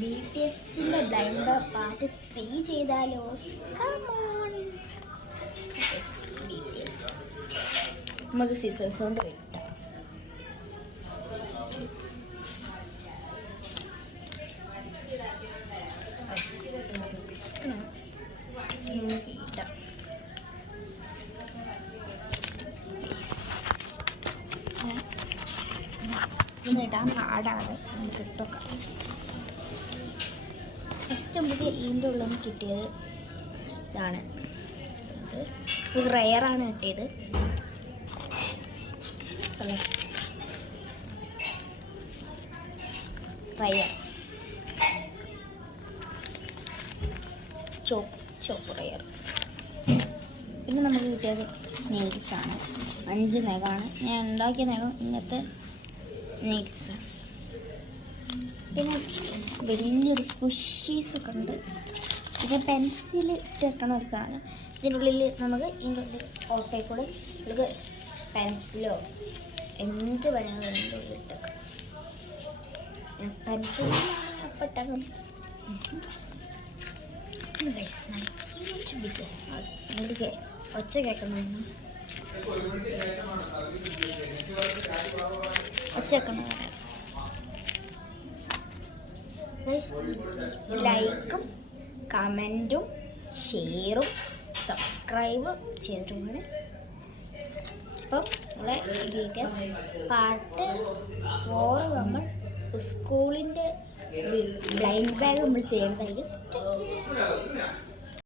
BTSന്റെ blind bag part 3 ചെയ്താലോ? Come on. BTS നമുക്ക് scissors കൊണ്ട് വെട്ടാം. ഇടാൻ പാടാണ്, നമുക്ക് ഇട്ടൊക്കെ. ഫസ്റ്റ് നമുക്ക് ഇതിൻ്റെ ഉള്ളിൽ നിന്ന് കിട്ടിയത് ഇതാണ്. ഇത് റെയറാണ് കിട്ടിയത്. റെയർ ചോപ്പ് റെയർ. പിന്നെ നമുക്ക് കിട്ടിയത് നെയിൽസാണ്. 5 നഖമാണ്. ഞാൻ ഉണ്ടാക്കിയ നഖം ഇങ്ങനത്തെ നെയിൽസാണ്. പിന്നെ വലിയൊരു സ്കുഷീസൊക്കെ ഉണ്ട്. ഇത് പെൻസിൽ ഇട്ട് വെക്കണ ഒരു സാധനം. ഇതിൻ്റെ ഉള്ളിൽ നമുക്ക് ഇതിൻ്റെ ഉള്ളിൽ ഓട്ടയിൽ നമുക്ക് പെൻസിലോ എന്ത് വേണമെങ്കിലും ഇതിൻ്റെ ഉള്ളിൽ ഇട്ടേക്കാം. പെൻസിലാണ് പെട്ടെന്ന് ഒച്ച കേൾക്കുന്നു. ഒച്ച കേൾക്കണം. ലൈക്കും കമൻറ്റും ഷെയറും സബ്സ്ക്രൈബും ചെയ്തിട്ടുണ്ട്. അപ്പം നമ്മളെ BTS പാർട്ട് 4 നമ്മൾ സ്കൂളിൻ്റെ ബ്ലൈൻഡ് ബാഗ് നമ്മൾ ചെയ്യുന്നതായിരിക്കും.